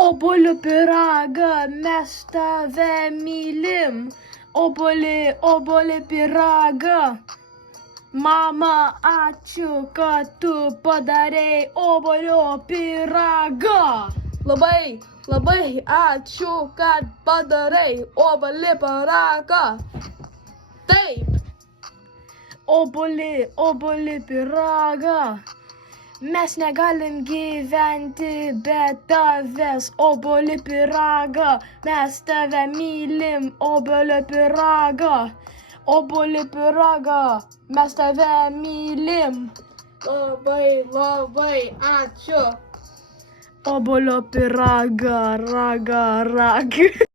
Obuolių pyragą, mes tave mylim. Obuolį pyragą. Mama, ačiū, kad tu padarei obuolio pyragą. Labai ačiū, kad padarai obuolį pyragą. Taip. Obuolį pyragą. Mes negalim gyventi be tavęs, obuolį pyragą. Mes tave mylim, obuolio pyragą. Obuolį pyragą, mes tave mylim. Labai ačiū. Obuolio pyragą, raga.